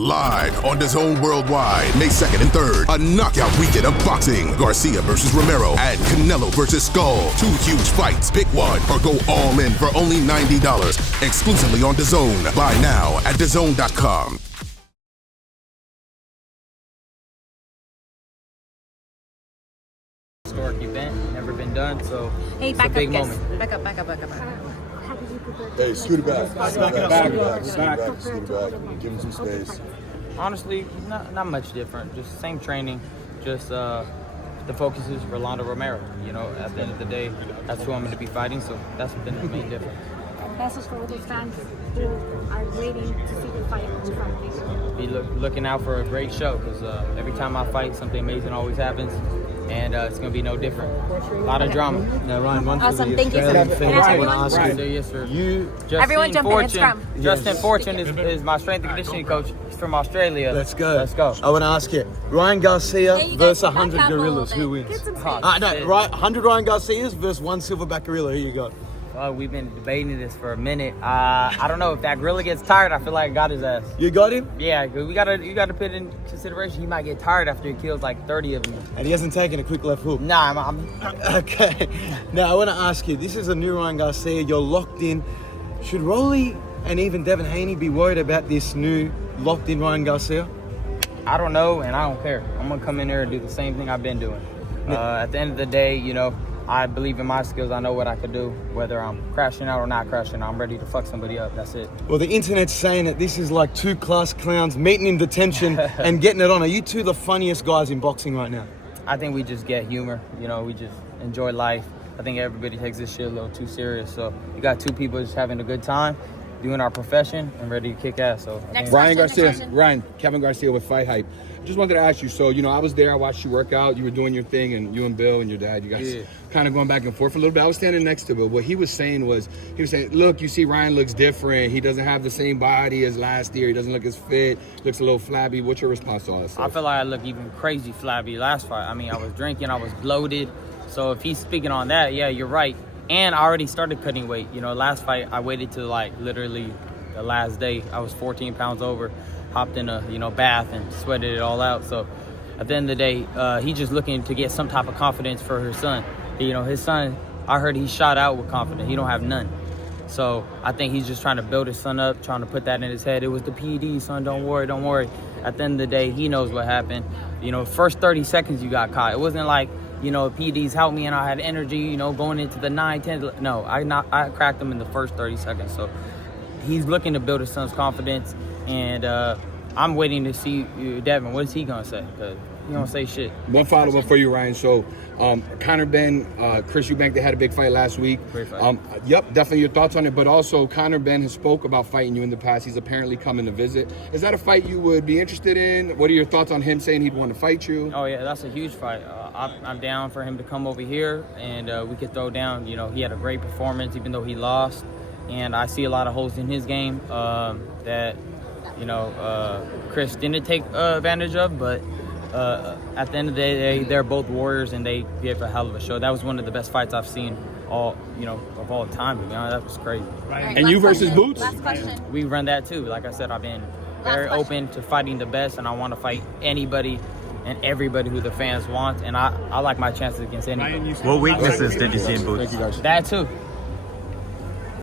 Live on DAZN Worldwide, May 2nd and 3rd, a knockout weekend of boxing. Garcia versus Romero and Canelo versus Skull. 2 huge fights. Pick one or go all in for only $90. Exclusively on DAZN. Buy now at DAZN.com. Historic event, never been done, so hey, it's a big moment. Back up. Hey, scoot it back. Scoot it back. Give him some space. Honestly, not much different. Just same training. Just the focus is Rolando Romero. You know, at the end of the day, that's who I'm going to be fighting. So that's been the main difference. Message for all the fans who are waiting to see the fight on Friday. Be looking out for a great show because every time I fight, something amazing always happens. And it's going to be no different. A lot of drama. Now, Ryan, one Awesome. for the Thank you, Australian sir. fans, I Everyone- want to ask you. Yes, sir. Everyone jump in, it's Scrum. Justin Fortune is my strength and conditioning coach. He's from Australia. Let's go. Let's go. I want to ask you, Ryan Garcia Hey, you guys versus back 100 up a little gorillas. bit. Who wins? Get some Oh, space. No, shit. right, 100 Ryan Garcias versus 1 silverback gorilla. Who you got? Well, we've been debating this for a minute. I don't know if that gorilla gets tired. I feel like I got his ass. You got him? Yeah, you gotta put in consideration. He might get tired after he kills like 30 of them. And he hasn't taken a quick left hook. Nah, I'm Okay. Now, I want to ask you, this is a new Ryan Garcia. You're locked in. Should Rolly and even Devin Haney be worried about this new locked-in Ryan Garcia? I don't know, and I don't care. I'm gonna come in there and do the same thing I've been doing. At the end of the day, you know, I believe in my skills. I know what I could do, whether I'm crashing out or not crashing out. I'm ready to fuck somebody up. That's it. Well, the internet's saying that this is like 2 class clowns meeting in detention and getting it on. Are you two the funniest guys in boxing right now? I think we just get humor. You know, we just enjoy life. I think everybody takes this shit a little too serious. So you got 2 people just having a good time, doing our profession, and ready to kick ass. So Next Ryan question, Garcia, next question. Ryan, Kevin Garcia with Fight Hype. Just wanted to ask you, so, you know, I was there, I watched you work out, you were doing your thing, and you and Bill and your dad, you guys kind of going back and forth a little bit. I was standing next to Bill. What he was saying, look, you see Ryan looks different. He doesn't have the same body as last year. He doesn't look as fit, looks a little flabby. What's your response to all this stuff? I feel like I look even crazy flabby last fight. I mean, I was drinking, I was bloated. So if he's speaking on that, yeah, you're right. And I already started cutting weight. You know, last fight, I waited till like literally the last day. I was 14 pounds over, hopped in a, bath and sweated it all out. So at the end of the day, he's just looking to get some type of confidence for his son. You know, his son, I heard he shot out with confidence. He don't have none. So I think he's just trying to build his son up, trying to put that in his head. It was the PD, son, don't worry. At the end of the day, he knows what happened. You know, first 30 seconds you got caught. It wasn't like, PDs helped me and I had energy, going into the 9, 10. No, I cracked him in the first 30 seconds. So he's looking to build his son's confidence. And I'm waiting to see Devin. What is he going to say? Because he don't say shit. One follow-up for you, Ryan. So, Conor Benn, Chris Eubank, they had a big fight last week. Great fight. Yep, definitely your thoughts on it. But also, Conor Benn has spoke about fighting you in the past. He's apparently coming to visit. Is that a fight you would be interested in? What are your thoughts on him saying he'd want to fight you? Oh, yeah, that's a huge fight. I'm down for him to come over here, and we could throw down. He had a great performance, even though he lost. And I see a lot of holes in his game that, Chris didn't take advantage of. But at the end of the day, they're both warriors, and they give a hell of a show. That was one of the best fights I've seen of all time. That was crazy. Right, And you last versus question. Boots? Last question. We run that too. Like I said, I've been very open to fighting the best, and I want to fight anybody and everybody who the fans want. And I like my chances against anybody. What weaknesses did you see in Boots? Thank you, guys. That too.